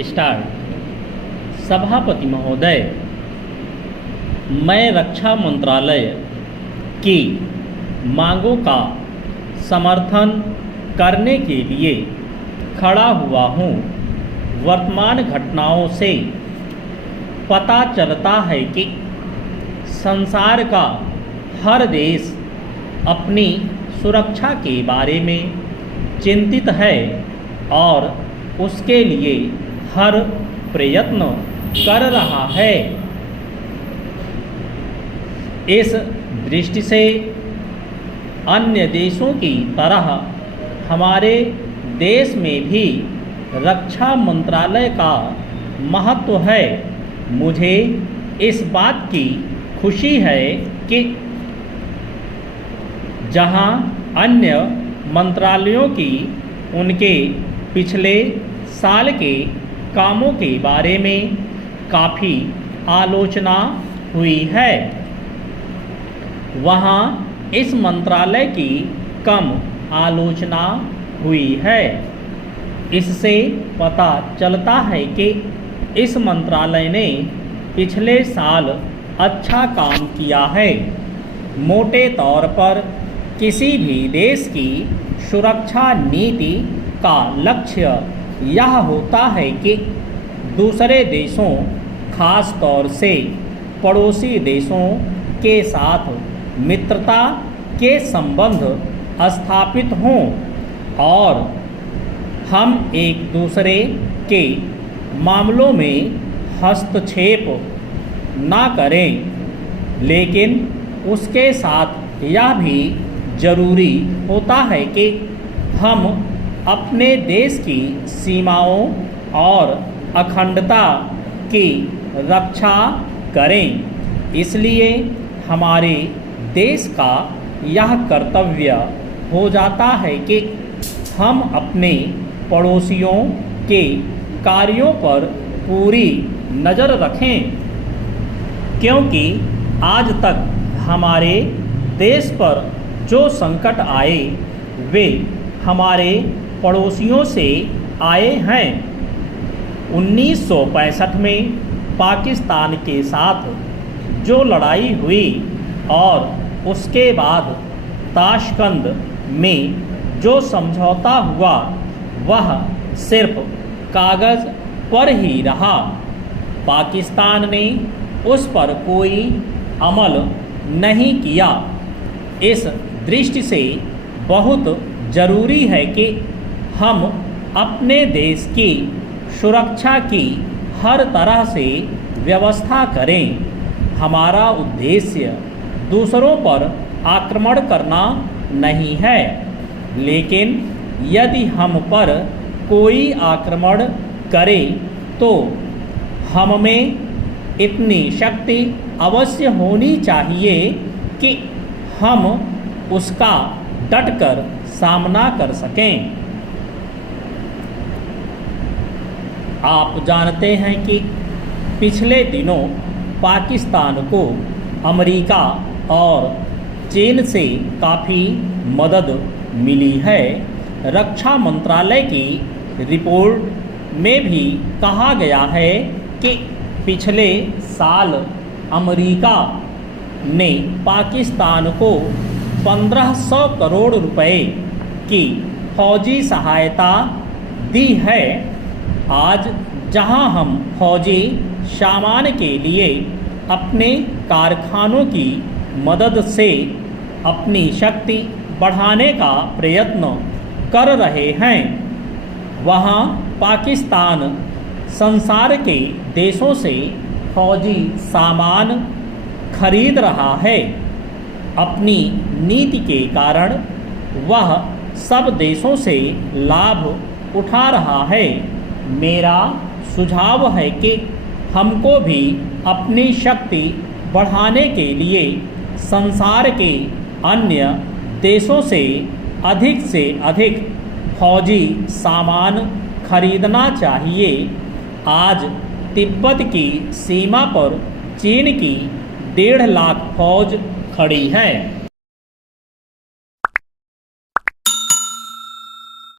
Start. सभापति महोदय, मैं रक्षा मंत्रालय की मांगों का समर्थन करने के लिए खड़ा हुआ हूँ। वर्तमान घटनाओं से पता चलता है कि संसार का हर देश अपनी सुरक्षा के बारे में चिंतित है और उसके लिए हर प्रयत्न कर रहा है। इस दृष्टि से अन्य देशों की तरह हमारे देश में भी रक्षा मंत्रालय का महत्व है। मुझे इस बात की खुशी है कि जहां अन्य मंत्रालयों की उनके पिछले साल के कामों के बारे में काफ़ी आलोचना हुई है, वहां इस मंत्रालय की कम आलोचना हुई है। इससे पता चलता है कि इस मंत्रालय ने पिछले साल अच्छा काम किया है। मोटे तौर पर किसी भी देश की सुरक्षा नीति का लक्ष्य यह होता है कि दूसरे देशों, खास तौर से पड़ोसी देशों के साथ मित्रता के संबंध स्थापित हों और हम एक दूसरे के मामलों में हस्तक्षेप ना करें। लेकिन उसके साथ यह भी जरूरी होता है कि हम अपने देश की सीमाओं और अखंडता की रक्षा करें। इसलिए हमारे देश का यह कर्तव्य हो जाता है कि हम अपने पड़ोसियों के कार्यों पर पूरी नज़र रखें, क्योंकि आज तक हमारे देश पर जो संकट आए वे हमारे पड़ोसियों से आए हैं। 1965 में पाकिस्तान के साथ जो लड़ाई हुई और उसके बाद ताशकंद में जो समझौता हुआ वह सिर्फ कागज़ पर ही रहा। पाकिस्तान ने उस पर कोई अमल नहीं किया। इस दृष्टि से बहुत ज़रूरी है कि हम अपने देश की सुरक्षा की हर तरह से व्यवस्था करें। हमारा उद्देश्य दूसरों पर आक्रमण करना नहीं है, लेकिन यदि हम पर कोई आक्रमण करे तो हम में इतनी शक्ति अवश्य होनी चाहिए कि हम उसका डटकर सामना कर सकें। आप जानते हैं कि पिछले दिनों पाकिस्तान को अमेरिका और चीन से काफ़ी मदद मिली है। रक्षा मंत्रालय की रिपोर्ट में भी कहा गया है कि पिछले साल अमेरिका ने पाकिस्तान को 1500 करोड़ रुपए की फौजी सहायता दी है। आज जहां हम फौजी सामान के लिए अपने कारखानों की मदद से अपनी शक्ति बढ़ाने का प्रयत्न कर रहे हैं, वहां पाकिस्तान संसार के देशों से फौजी सामान खरीद रहा है। अपनी नीति के कारण वह सब देशों से लाभ उठा रहा है। मेरा सुझाव है कि हमको भी अपनी शक्ति बढ़ाने के लिए संसार के अन्य देशों से अधिक फौजी सामान खरीदना चाहिए। आज तिब्बत की सीमा पर चीन की 1.5 लाख फौज खड़ी है।